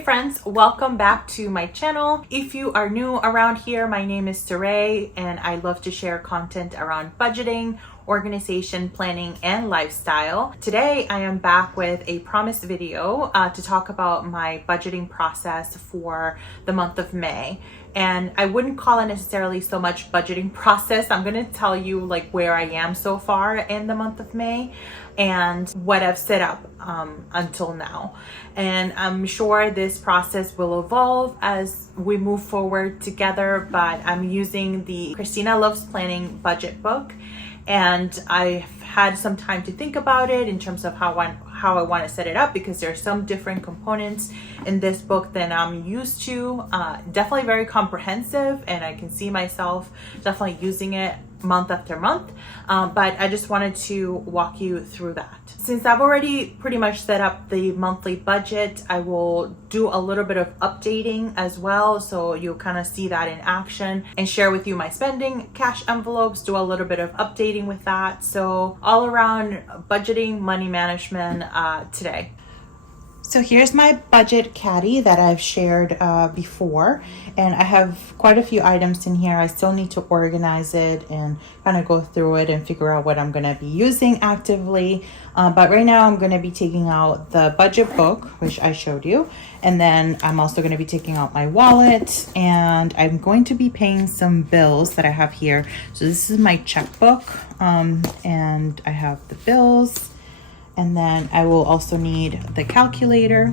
Hey friends, welcome back to my channel. If you are new around here, my name is Saray and I love to share content around budgeting, organization, planning, and lifestyle. Today I am back with a promised video to talk about my budgeting process for the month of May. And I wouldn't call it necessarily so much budgeting process. I'm gonna tell you like where I am so far in the month of May and what I've set up until now. And I'm sure this process will evolve as we move forward together, but I'm using the Christina Loves Planning budget book, and I've had some time to think about it in terms of how I want to set it up, because there are some different components in this book than I'm used to. Definitely very comprehensive, and I can see myself definitely using it month after month, but I just wanted to walk you through that. Since I've already pretty much set up the monthly budget, I will do a little bit of updating as well, so you'll kind of see that in action, and share with you my spending cash envelopes, do a little bit of updating with that. So all around budgeting, money management today. So here's my budget caddy that I've shared before, and I have quite a few items in here. I still need to organize it and kind of go through it and figure out what I'm going to be using actively. But right now I'm going to be taking out the budget book, which I showed you, and then I'm also going to be taking out my wallet, and I'm going to be paying some bills that I have here. So this is my checkbook, and I have the bills. And then I will also need the calculator.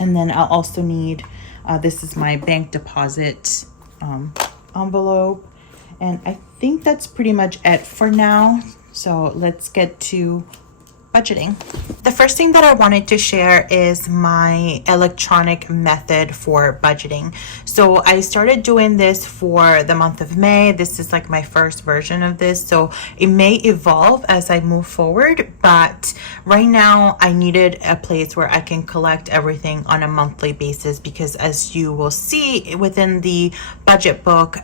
And then I'll also need, this is my bank deposit envelope. And I think that's pretty much it for now. So let's get to budgeting. The first thing that I wanted to share is my electronic method for budgeting. So I started doing this for the month of May. This is like my first version of this, so it may evolve as I move forward, but right now I needed a place where I can collect everything on a monthly basis, because as you will see within the budget book,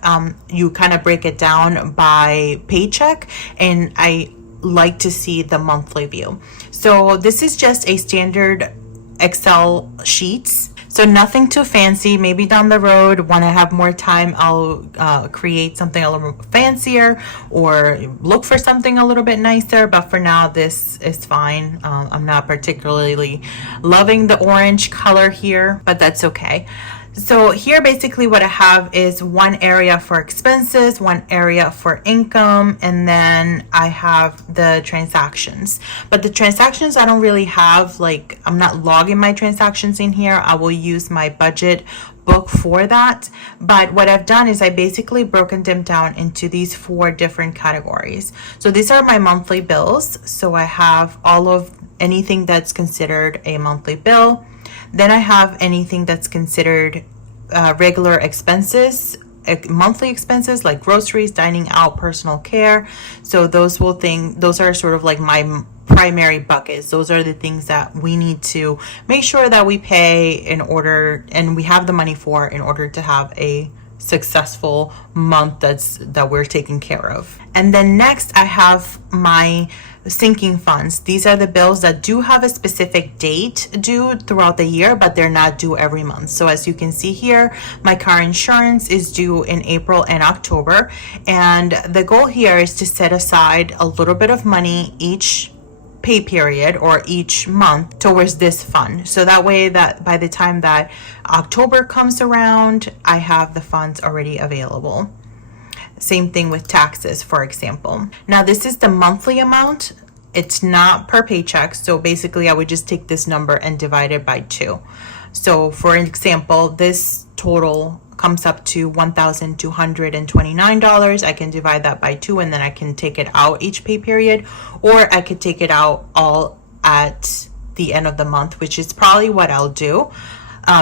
you kind of break it down by paycheck, and I like to see the monthly view. So this is just a standard Excel sheets, so nothing too fancy. Maybe down the road when I have more time, I'll create something a little fancier or look for something a little bit nicer, but for now this is fine. I'm not particularly loving the orange color here, but that's okay. So here basically what I have is one area for expenses, one area for income, and then I have the transactions. But the transactions I don't really have, like I'm not logging my transactions in here. I will use my budget book for that. But what I've done is I basically broken them down into these 4 different categories. So these are my monthly bills. So I have all of anything that's considered a monthly bill. Then I have anything that's considered regular expenses, monthly expenses like groceries, dining out, personal care. So those are sort of like my primary buckets. Those are the things that we need to make sure that we pay in order, and we have the money for, in order to have a successful month that we're taking care of. And then next I have my sinking funds. These are the bills that do have a specific date due throughout the year, but they're not due every month. So as you can see here, my car insurance is due in April and October, and the goal here is to set aside a little bit of money each pay period or each month towards this fund, so that way that by the time that October comes around, I have the funds already available. Same thing with taxes, for example. Now this is the monthly amount. It's not per paycheck, so basically I would just take this number and divide it by 2. So for example, this total comes up to $1,229. I can divide that by 2, and then I can take it out each pay period, or I could take it out all at the end of the month, which is probably what I'll do.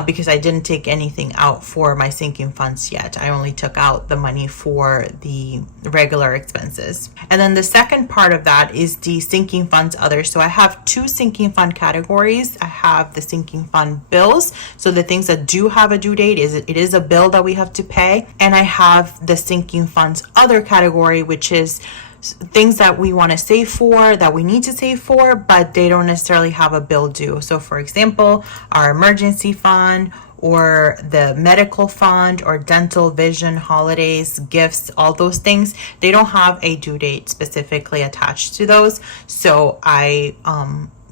Because I didn't take anything out for my sinking funds yet. I only took out the money for the regular expenses. And then the second part of that is the sinking funds other. So I have 2 sinking fund categories. I have the sinking fund bills, so the things that do have a due date, it is a bill that we have to pay. And I have the sinking funds other category, which is things that we want to save for, that we need to save for, but they don't necessarily have a bill due. So for example, our emergency fund or the medical fund or dental, vision, holidays, gifts, all those things, they don't have a due date specifically attached to those. So I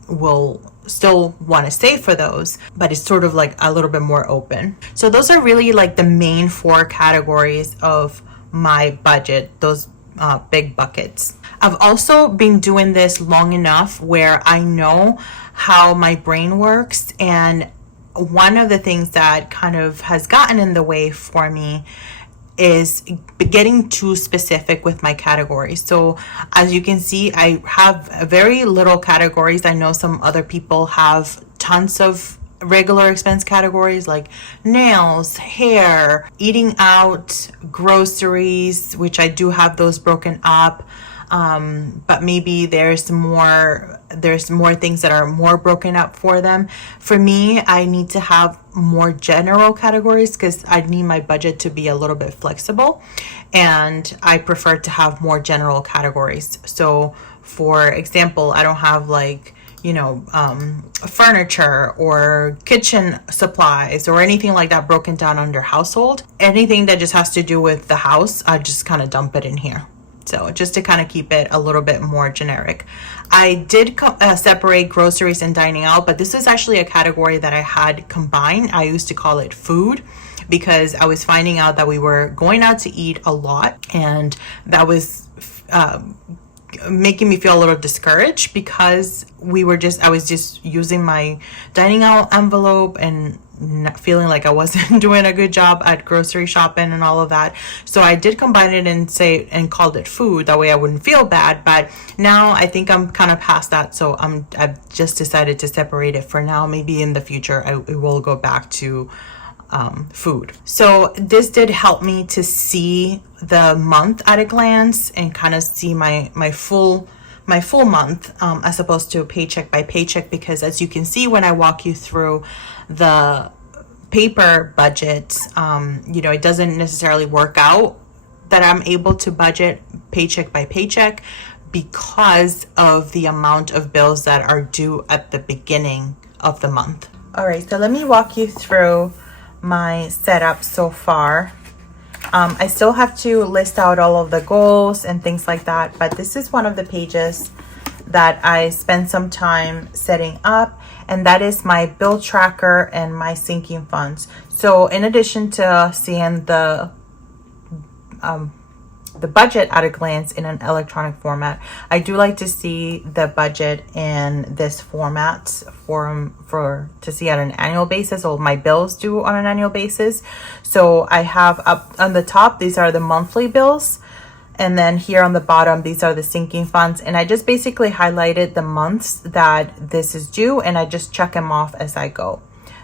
will still want to save for those, but it's sort of like a little bit more open. So those are really like the main 4 categories of my budget, those big buckets. I've also been doing this long enough where I know how my brain works, and one of the things that kind of has gotten in the way for me is getting too specific with my categories. So as you can see, I have very little categories. I know some other people have tons of regular expense categories like nails, hair, eating out, groceries, which I do have those broken up. But maybe there's more things that are more broken up for them. For me, I need to have more general categories because I need my budget to be a little bit flexible, and I prefer to have more general categories. So for example, I don't have like, furniture or kitchen supplies or anything like that broken down under household. Anything that just has to do with the house, I just kind of dump it in here. So just to kind of keep it a little bit more generic. I did separate groceries and dining out, but this is actually a category that I had combined. I used to call it food because I was finding out that we were going out to eat a lot, and that was making me feel a little discouraged because I was just using my dining out envelope and not feeling like I wasn't doing a good job at grocery shopping and all of that. So I did combine it and called it food. That way I wouldn't feel bad. But now I think I'm kind of past that. So I've just decided to separate it for now. Maybe in the future it will go back to food. So this did help me to see the month at a glance and kind of see my full month, as opposed to paycheck by paycheck, because as you can see when I walk you through the paper budget, it doesn't necessarily work out that I'm able to budget paycheck by paycheck because of the amount of bills that are due at the beginning of the month. All right, so let me walk you through my setup so far. I still have to list out all of the goals and things like that, but this is one of the pages that I spent some time setting up, and that is my bill tracker and my sinking funds. So in addition to seeing the budget at a glance in an electronic format, I do like to see the budget in this format for to see on an annual basis, or my bills due on an annual basis. So I have up on the top, these are the monthly bills, and then here on the bottom, these are the sinking funds. And I just basically highlighted the months that this is due, and I just check them off as I go.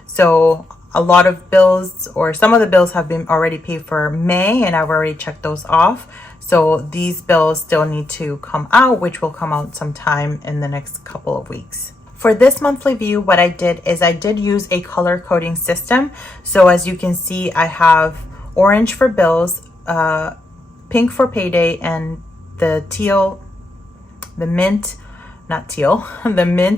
So a lot of bills, or some of the bills, have been already paid for May, and I've already checked those off. So these bills still need to come out, which will come out sometime in the next couple of weeks. For this monthly view, what I did is I did use a color coding system. So as you can see, I have orange for bills, pink for payday, and the teal, the mint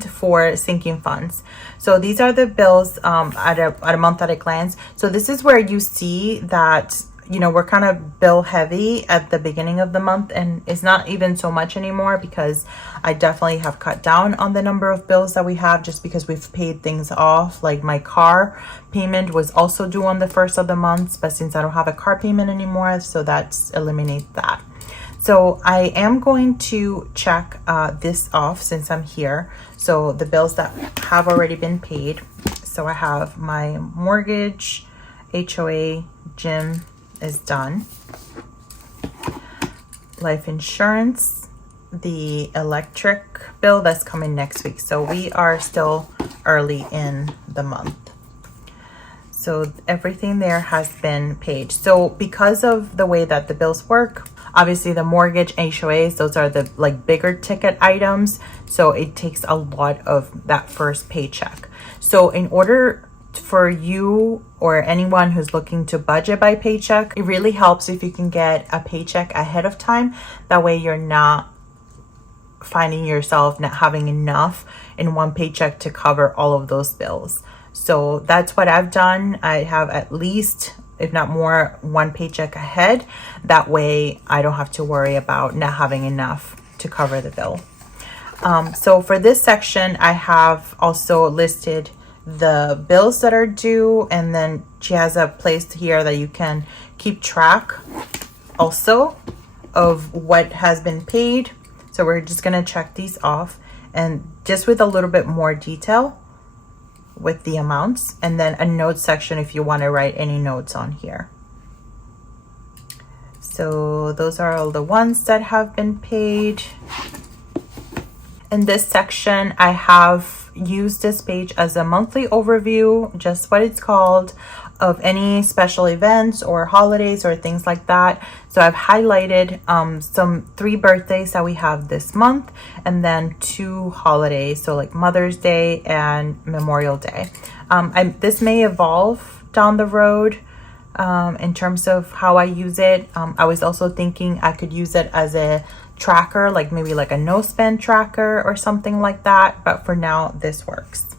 for sinking funds. So these are the bills at a month at a glance. So this is where you see that, we're kind of bill heavy at the beginning of the month, and it's not even so much anymore because I definitely have cut down on the number of bills that we have, just because we've paid things off. Like my car payment was also due on the first of the month, but since I don't have a car payment anymore, so that's eliminate that. So I am going to check this off since I'm here. So the bills that have already been paid. So I have my mortgage, HOA, gym is done. Life insurance, the electric bill, that's coming next week. So we are still early in the month. So everything there has been paid. So because of the way that the bills work, obviously the mortgage, HOAs, those are the bigger ticket items. So it takes a lot of that first paycheck. So in order for you or anyone who's looking to budget by paycheck, it really helps if you can get a paycheck ahead of time. That way you're not finding yourself not having enough in one paycheck to cover all of those bills. So that's what I've done. I have at least, if not more, one paycheck ahead. That way I don't have to worry about not having enough to cover the bill. So for this section, I have also listed the bills that are due, and then she has a place here that you can keep track also of what has been paid. So we're just going to check these off, and just with a little bit more detail with the amounts, and then a note section if you want to write any notes on here. So those are all the ones that have been paid. In this section, I have used this page as a monthly overview, just what it's called, of any special events or holidays or things like that. So I've highlighted some 3 birthdays that we have this month, and then 2 holidays, so like Mother's Day and Memorial Day. This may evolve down the road in terms of how I use it. I was also thinking I could use it as a tracker, like maybe like a no spend tracker or something like that, but for now this works.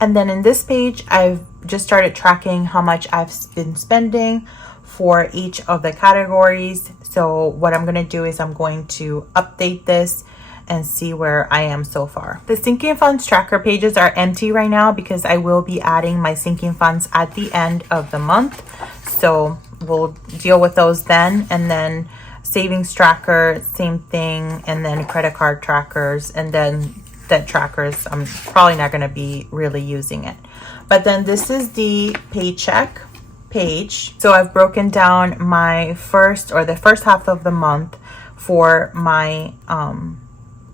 And then in this page, I've just started tracking how much I've been spending for each of the categories. So what I'm going to do is I'm going to update this and see where I am so far. The sinking funds tracker pages are empty right now because I will be adding my sinking funds at the end of the month. So we'll deal with those then. And then savings tracker, same thing. And then credit card trackers, and then debt trackers. I'm probably not going to be really using it. But then this is the paycheck page. So I've broken down my first half of the month for my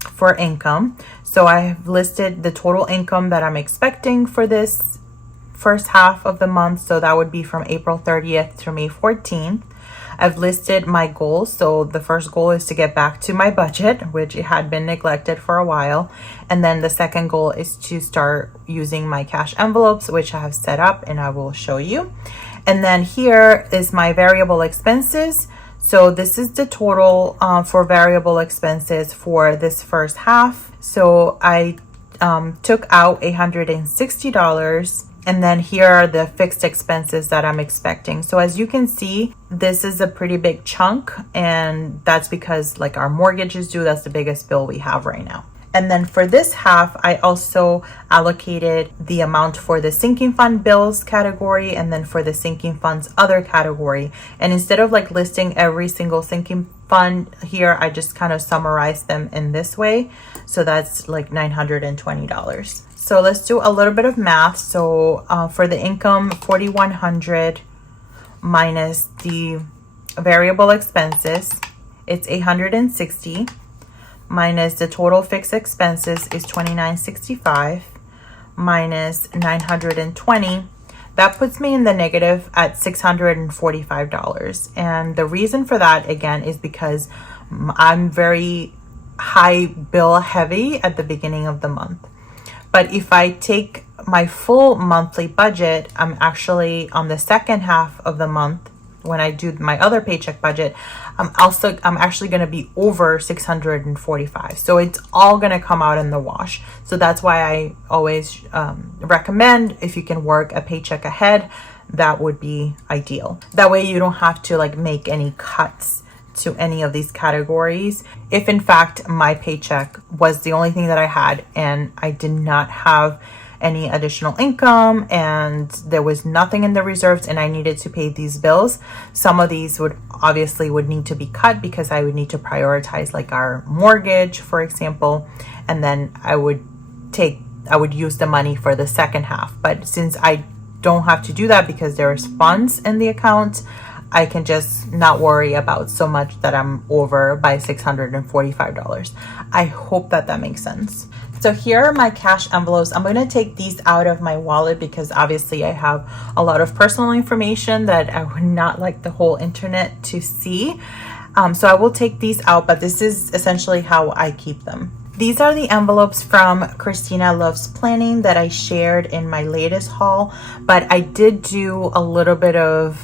for income. So I have listed the total income that I'm expecting for this first half of the month. So that would be from April 30th to May 14th. I've listed my goals. So the first goal is to get back to my budget, which had been neglected for a while. And then the second goal is to start using my cash envelopes, which I have set up and I will show you. And then here is my variable expenses. So this is the total for variable expenses for this first half. So I took out $160. And then here are the fixed expenses that I'm expecting. So as you can see, this is a pretty big chunk, and that's because like our mortgage is due. That's the biggest bill we have right now. And then for this half, I also allocated the amount for the sinking fund bills category, and then for the sinking funds other category. And instead of like listing every single sinking fund here, I just kind of summarized them in this way. So that's like $920. So let's do a little bit of math. So for the income, $4,100 minus the variable expenses, it's $860, minus the total fixed expenses is $2,965, minus $920. That puts me in the negative at $645. And the reason for that, again, is because I'm very high bill heavy at the beginning of the month. But if I take my full monthly budget, I'm actually on the second half of the month when I do my other paycheck budget, I'm actually going to be over 645. So it's all going to come out in the wash. So that's why I always recommend, if you can work a paycheck ahead, that would be ideal. That way you don't have to like make any cuts to any of these categories. If in fact my paycheck was the only thing that I had and I did not have any additional income and there was nothing in the reserves and I needed to pay these bills, some of these would need to be cut because I would need to prioritize like our mortgage, for example, and then I would use the money for the second half. But since I don't have to do that because there's funds in the account, I can just not worry about so much that I'm over by $645. I hope that makes sense. So here are my cash envelopes. I'm going to take these out of my wallet because obviously I have a lot of personal information that I would not like the whole internet to see. So I will take these out, but this is essentially how I keep them. These are the envelopes from Christina Loves Planning that I shared in my latest haul, but I did do a little bit of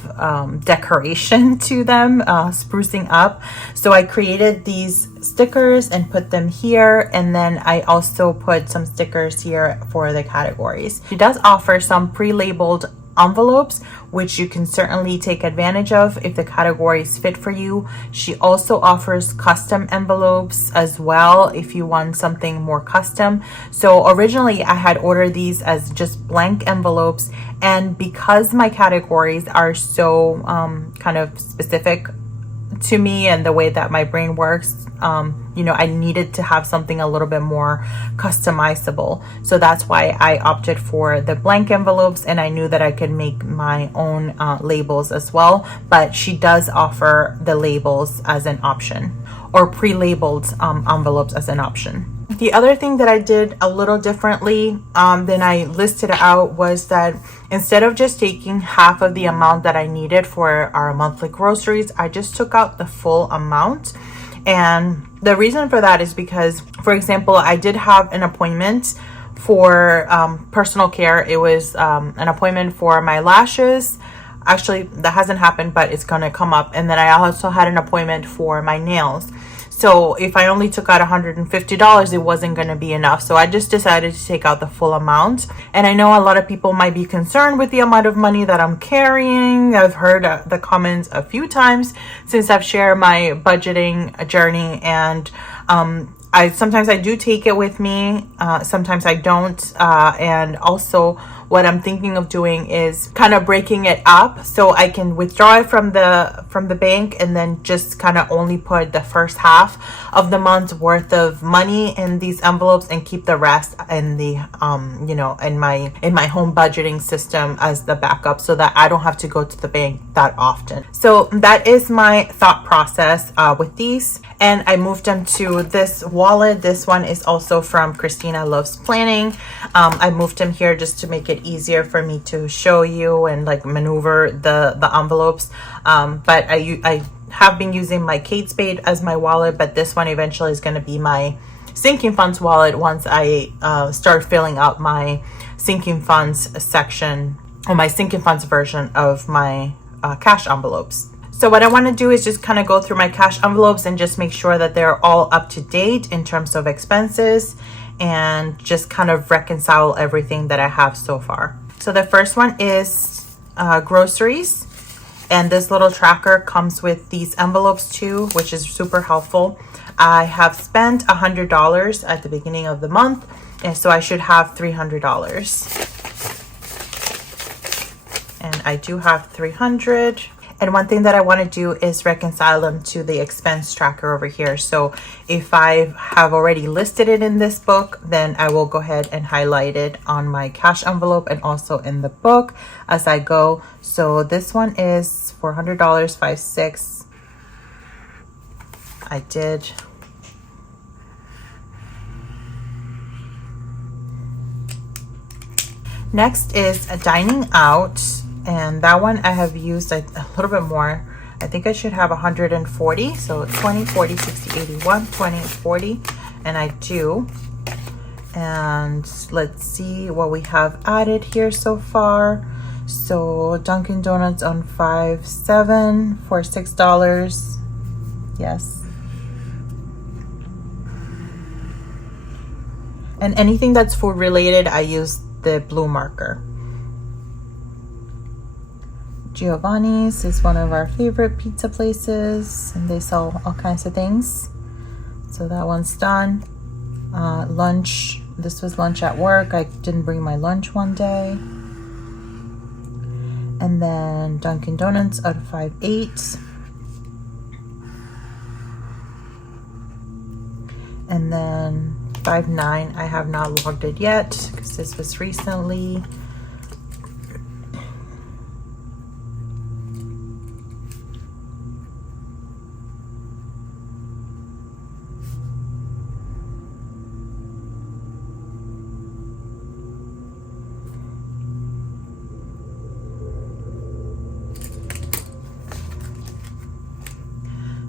decoration to them, sprucing up. So I created these stickers and put them here, and then I also put some stickers here for the categories. She does offer some pre-labeled envelopes, which you can certainly take advantage of if the categories fit for you. She also offers custom envelopes as well if you want something more custom. So originally I had ordered these as just blank envelopes, and because my categories are so kind of specific to me and the way that my brain works, you know, I needed to have something a little bit more customizable. So that's why I opted for the blank envelopes, and I knew that I could make my own labels as well. But she does offer the labels as an option, or pre-labeled envelopes as an option. The other thing that I did a little differently than I listed out was that instead of just taking half of the amount that I needed for our monthly groceries, I just took out the full amount. And the reason for that is because, for example, I did have an appointment for personal care. It was an appointment for my lashes. Actually, that hasn't happened, but it's going to come up. And then I also had an appointment for my nails. So if I only took out $150, it wasn't going to be enough. So I just decided to take out the full amount. And I know a lot of people might be concerned with the amount of money that I'm carrying. I've heard the comments a few times since I've shared my budgeting journey. And sometimes I do take it with me. Sometimes I don't. And also what I'm thinking of doing is kind of breaking it up so I can withdraw it from the bank and then just kind of only put the first half of the month's worth of money in these envelopes and keep the rest in the you know, in my home budgeting system as the backup, so that I don't have to go to the bank that often. So that is my thought process with these. And I moved them to this wallet. This one is also from Christina Loves Planning. I moved them here just to make it easier for me to show you and like maneuver the envelopes. But I have been using my Kate Spade as my wallet, but this one eventually is going to be my sinking funds wallet once I start filling out my sinking funds section, or my sinking funds version of my cash envelopes. So what I want to do is just kind of go through my cash envelopes and just make sure that they're all up to date in terms of expenses, and just kind of reconcile everything that I have so far. So the first one is groceries, and this little tracker comes with these envelopes too, which is super helpful. I have spent $100 at the beginning of the month, and so I should have $300, and I do have $300. And one thing that I want to do is reconcile them to the expense tracker over here. So if I have already listed it in this book, then I will go ahead and highlight it on my cash envelope and also in the book as I go. So this one is $400, 5/6. I did. Next is a dining out. And that one I have used a little bit more. I think I should have 140. So 20, 40, 60, 81, 20, 40. And I do. And let's see what we have added here so far. So Dunkin' Donuts on 5/7 for $6. Yes. And anything that's food related, I use the blue marker. Giovanni's is one of our favorite pizza places, and they sell all kinds of things. So that one's done. Lunch, this was lunch at work. I didn't bring my lunch one day. And then Dunkin' Donuts out of 5/8. And then 5/9, I have not logged it yet because this was recently.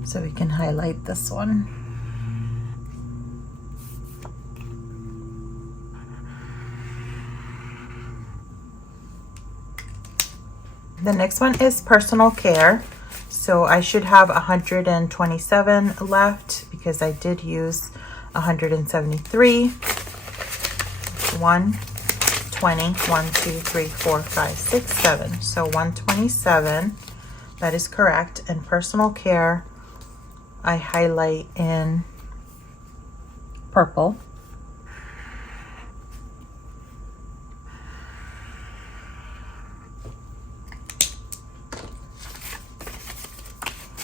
So we can highlight this one. The next one is personal care. So I should have 127 left because I did use 173. 120, 1, 2, 3, 4, 5, 6, 7. So 127, that is correct. And personal care, I highlight in purple.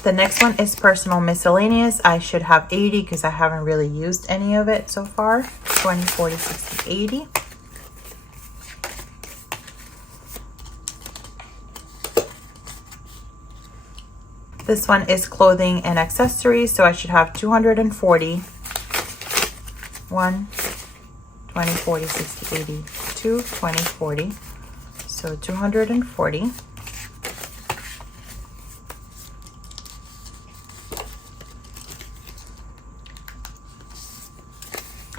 The next one is personal miscellaneous. I should have 80 because I haven't really used any of it so far. 20, 40, 60, 80. This one is clothing and accessories, so I should have 240. 1, 20, 40, 60, 80, 2, 20, 40. So 240.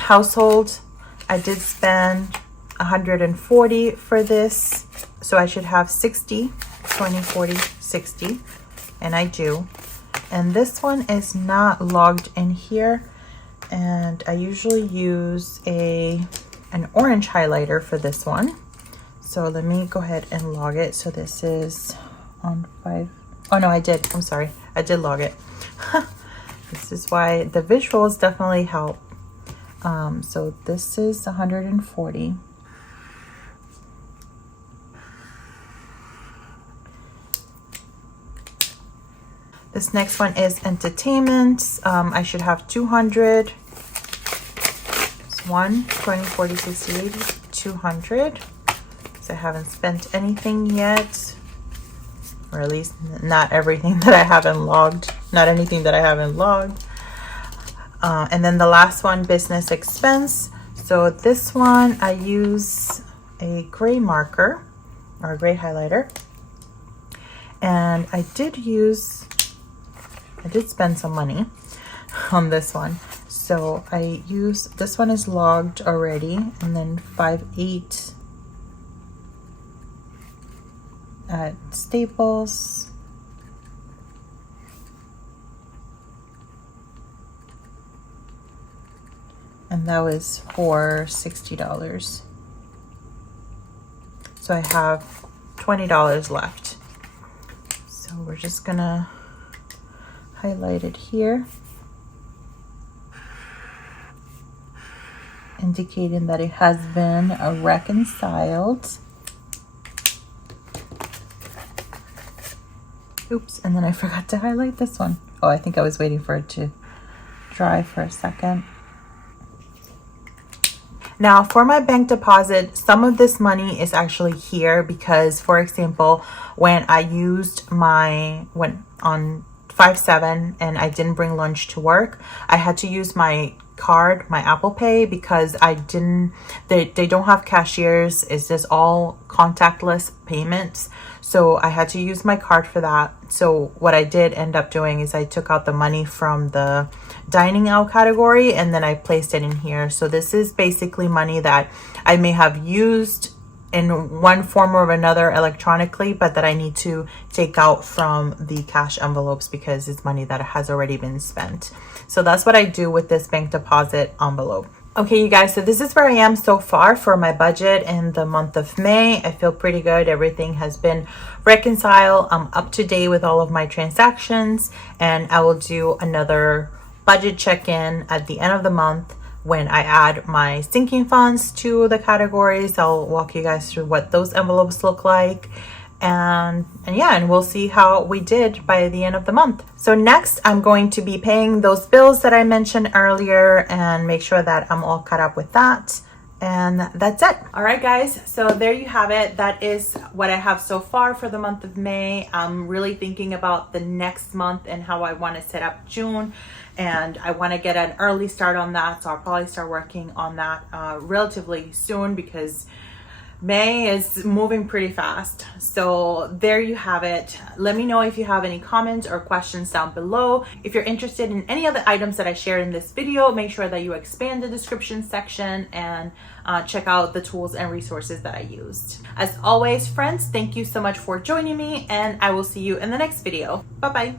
Household, I did spend 140 for this, so I should have 60, 20, 40, 60, and I do. And this one is not logged in here, and I usually use an orange highlighter for this one. So let me go ahead and log it. So this is on 5. Oh no, I did. I'm sorry. I did log it. This is why the visuals definitely help. So this is 140. This next one is entertainment. I should have 200. It's 1, 20, 40, 60, 80, 200. So I haven't spent anything yet, or at least not everything that I haven't logged. Not anything that I haven't logged. And then the last one, business expense. So this one, I use a gray marker or a gray highlighter. And I did spend some money on this one. So this one is logged already, and then 5.8 at Staples. And that was for $60. So I have $20 left. So we're just gonna highlight it here, indicating that it has been reconciled. Oops, and then I forgot to highlight this one. Oh, I think I was waiting for it to dry for a second. Now for my bank deposit, some of this money is actually here because, for example, when I used on 5/7 and I didn't bring lunch to work, I had to use my card, my Apple Pay, because they don't have cashiers. It's just all contactless payments. So I had to use my card for that. So what I did end up doing is I took out the money from the dining out category and then I placed it in here. So this is basically money that I may have used in one form or another electronically, but that I need to take out from the cash envelopes because it's money that has already been spent. So that's what I do with this bank deposit envelope. Okay, you guys, so this is where I am so far for my budget in the month of May. I feel pretty good. Everything has been reconciled. I'm up to date with all of my transactions, and I will do another budget check-in at the end of the month when I add my sinking funds to the categories. I'll walk you guys through what those envelopes look like. And we'll see how we did by the end of the month. So next, I'm going to be paying those bills that I mentioned earlier and make sure that I'm all caught up with that. And that's it. All right, guys. So there you have it. That is what I have so far for the month of May. I'm really thinking about the next month and how I want to set up June. And I want to get an early start on that. So I'll probably start working on that relatively soon because May is moving pretty fast. So there you have it. Let me know if you have any comments or questions down below. If you're interested in any of the items that I shared in this video, make sure that you expand the description section and check out the tools and resources that I used. As always, friends, thank you so much for joining me, and I will see you in the next video. Bye-bye.